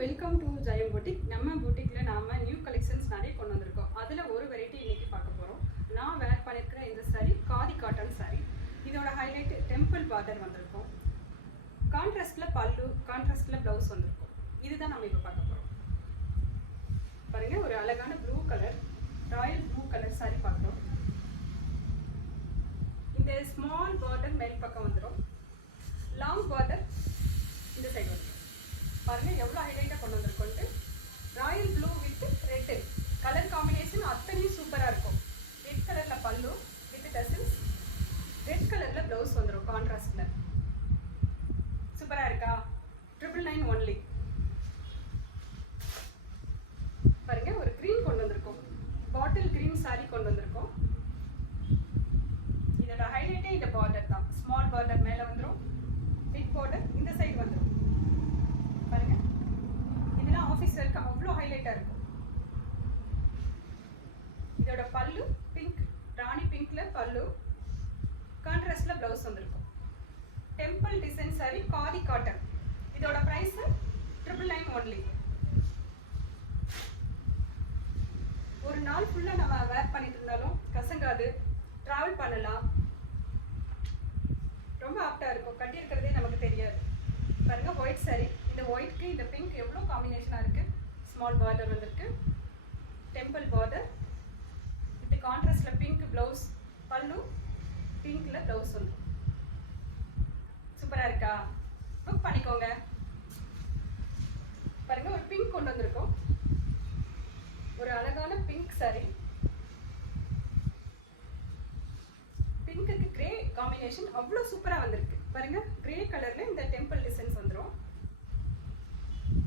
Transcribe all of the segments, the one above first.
Welcome to ஜெயம் பூட்டிக். நம்ம பூட்டிக்ல நாம new collections நிறைய கொண்டு வந்திருக்கோம். அதுல ஒரு வெரைட்டி இன்னைக்கு பார்க்க போறோம். நான் வேர் பண்ணிருக்கிற இந்த saree காதி காட்டன் saree. இதோட ஹைலைட் டெம்பிள் பார்டர் வந்திருக்கும். கான்ட்ராஸ்ட்ல பல்லு, கான்ட்ராஸ்ட்ல ப்ளவுஸ் வந்திருக்கும். இதுதான் நம்ம இப்ப பார்க்க போறோம். பாருங்க, ஒரு அழகான blue colour, Royal blue colour saree பார்க்கிறோம். இந்த ஸ்மால் பார்டர் மேல் பக்கம் வந்துரும். லாங் பார்டர் இந்த சைடு வந்துரும். பாருங்க எவ்வளோ ஹைலைட்டாக கொண்டு வந்திருக்கோன்ட்டு. Royal blue with red colour combination அத்தனையும் சூப்பராக இருக்கும். ரெட் கலரில் பல்லு வித் டசல்ஸ், ரெட் கலரில் ப்ளவுஸ் வந்துடும் கான்ட்ராஸ்டில். சூப்பராக இருக்கா? 999 ஒன்லி. பாருங்க, ஒரு க்ரீன் கொண்டு வந்திருக்கோம். பாட்டில் க்ரீன் saree கொண்டு வந்திருக்கோம். இதோட ஹைலைட்டே இந்த பார்டர் தான். ஸ்மால் பார்டர் மேலே வந்துடும், பிக் பார்டர் இந்த சைடு வந்துடும். பாருங்க, இதெல்லாம் ஆஃபீஸ் ஒர்க்கு அவ்வளோ ஹைலைட்டாக இருக்கும். இதோட பல்லு பிங்க், ராணி பிங்க்ல பல்லு, கான்ட்ராஸ்ட்ல ப்ளவுஸ் வந்திருக்கும். Temple design saree khadi cotton. இதோட பிரைஸ் 999 ஒன்லி. ஒரு நாள் ஃபுல்லா நம்ம வேர் பண்ணிட்டு இருந்தாலும் கசங்காது, டிராவல் பண்ணலாம், ரொம்ப ஆப்டா இருக்கும். கட்டி இருக்கிறதே நமக்கு தெரியாது. பாருங்க, ஒயிட் saree. இந்த ஒயிட்க்கு இந்த பிங்க் எவ்வளோ காம்பினேஷனாக இருக்கு. ஸ்மால் பார்டர் வந்திருக்கு, டெம்பிள் பார்டர் வித் கான்ட்ராஸ்ட்ல பிங்க் ப்ளவுஸ், பல்லு பிங்க்ல ப்ளவுஸ் வந்துடும். சூப்பராக இருக்கா? புக் பண்ணிக்கோங்க. பாருங்க, ஒரு பிங்க் கொண்டு வந்திருக்கோம். ஒரு அழகான பிங்க் saree. பிங்க்குக்கு கிரே காம்பினேஷன் அவ்வளோ சூப்பராக வந்திருக்கு. பாருங்க, கிரே கலர்ல இந்த டெம்பிள் டிசைன்ஸ் வந்துடும்.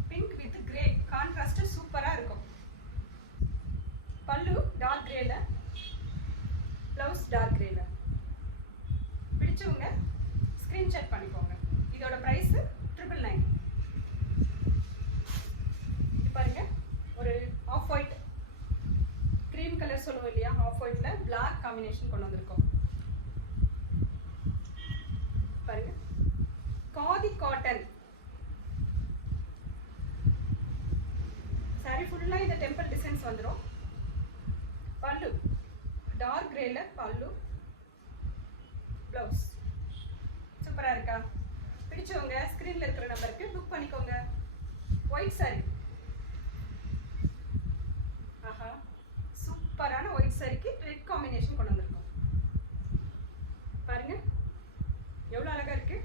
பிங்க் வித் கிரே கான்ட்ராஸ்ட் சூப்பரா இருக்கும். பல்லு டார்க் கிரேல, ப்ளவுஸ் டார்க் கிரேல. பிடிச்சவங்க ஸ்கிரீன்ஷாட் பண்ணிக்கோங்க. இதோட பிரைஸ் 999. பாருங்க, ஒரு ஆஃப் ஒயிட் கிரீம் கலர் சொல்லுவோம் இல்லையா, ஆஃப் ஒயிட்ல பிளாக் காம்பினேஷன் கொண்டு வந்திருக்கோம். பாருங்க, காதி காட்டன் saree ஃபுல்லா இந்த டெம்பிள் டிசைன்ஸ் வந்துடும். பல்லு டார்க் கிரேல பல்லு, ப்ளவுஸ். சூப்பரா இருக்கா? பிடிச்சவங்க ஸ்கிரீன்ல இருக்கிற நம்பருக்கு புக் பண்ணிக்கோங்க. White saree. ஆஹா, சூப்பரான ஒயிட் சாரிக்கு ரெட் காம்பினேஷன் கொண்டு வந்திருக்கோம். பாருங்க எவ்வளவு அழகா இருக்கு.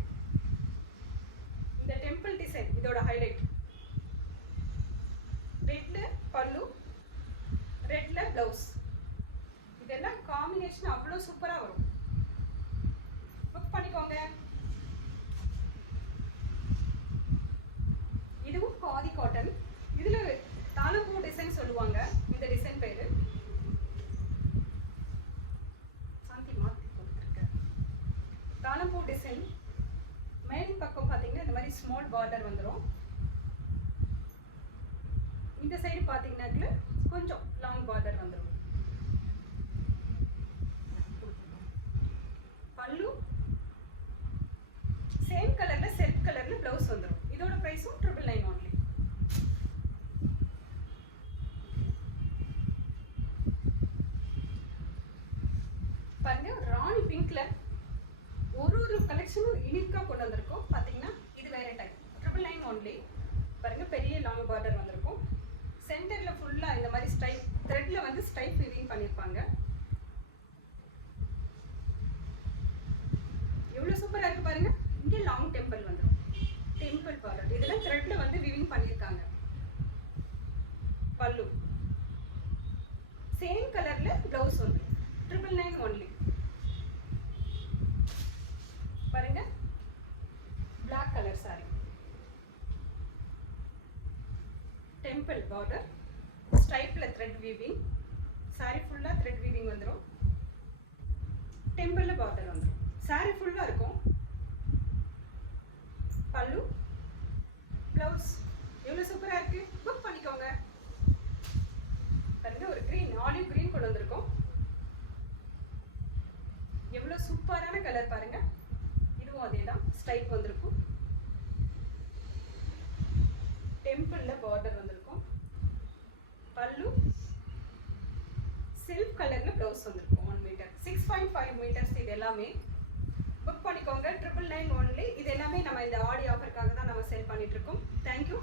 இந்த டெம்பிள் டிசைன் இதோட ஹைலைட். ரெட்ல பல்லு, ரெட்ல ப்ளவுஸ். இதெல்லாம் காம்பினேஷன் அவ்வளோ சூப்பரா வரும். புக் பண்ணிக்கோங்க. இதுவும் காதி காட்டன். இதுல தாளம்பூ டிசைன் சொல்லுவாங்க. இந்த டிசைன் பேரு சாந்தி மாத்தி கொடுத்துருக்க. தாளம்பூ டிசைன் மேல் பக்கம் பார்த்தீங்கன்னா இந்த மாதிரி ஸ்மால் பார்டர் வந்துடும். இந்த சைடு பார்த்தீங்கன்னாக்குல கொஞ்சம் லாங் பார்டர் வந்துடும். பல்லு சேம் கலர்ல செல்ஃப் கலர்ல ப்ளவுஸ் வந்துடும். இதோட பிரைஸும் 999 ஒன்லி. பாருங்க, ராணி பிங்க்ல ஒரு கலெக்ஷனும் யூனிக்கா கொண்டு வந்திருக்கோம். பாத்தீங்கன்னா இது வேற டைப். 999 ஒன்லி. பாருங்க, பெரிய லாங் பார்டர் வந்திருக்கும். சென்டர்ல ஃபுல்லா இந்த மாதிரி ஸ்ட்ரைப் த்ரெட்ல வந்து ஸ்ட்ரைப் வீவிங் பண்ணிருப்பாங்க. எவ்வளவு சூப்பரா இருக்கு பாருங்க. இங்க லாங் டெம்பிள் வந்துடும், டெம்பிள் பார்டர். இதெல்லாம் த்ரெட்ல வந்து வீவிங் பண்ணிருக்காங்க. பல்லு சேம் கலர்ல ப்ளவுஸ் வந்துடும். 999 ஒன்லி. பாருங்க, black colour saree, temple border, ஸ்ட்ரைப்ல த்ரெட் வீவிங். saree ஃபுல்லா த்ரெட் வீவிங் வந்துடும். டெம்பிள்ல பார்டர் வந்துடும். saree ஃபுல்லா இருக்கும். பல்லு, ப்ளவுஸ். எவ்வளவு சூப்பரா இருக்கு. புக் பண்ணிக்கோங்க. பாருங்க, ஒரு கிரீன், ஆலிவ் கிரீன் கொண்டு வந்திருக்கோம். எவ்வளவு சூப்பரான கலர் பாருங்க. இதுவும் அதேதான், ஸ்ட்ரைப் வந்திருக்கும். டெம்பிள்ல பல்லு சில்க் கலர்ல ப்ளவுஸ் வந்திருக்கும் 1 மீட்டர் 6.5 மீட்டர்ஸ். இது எல்லாமே புக் பண்ணிக்கோங்க. 999 ஒன்லி. இது எல்லாமே நம்ம இந்த ஆடி ஆஃபருக்காக தான் நம்ம சேல் பண்ணிட்டு இருக்கோம். தேங்க்யூ.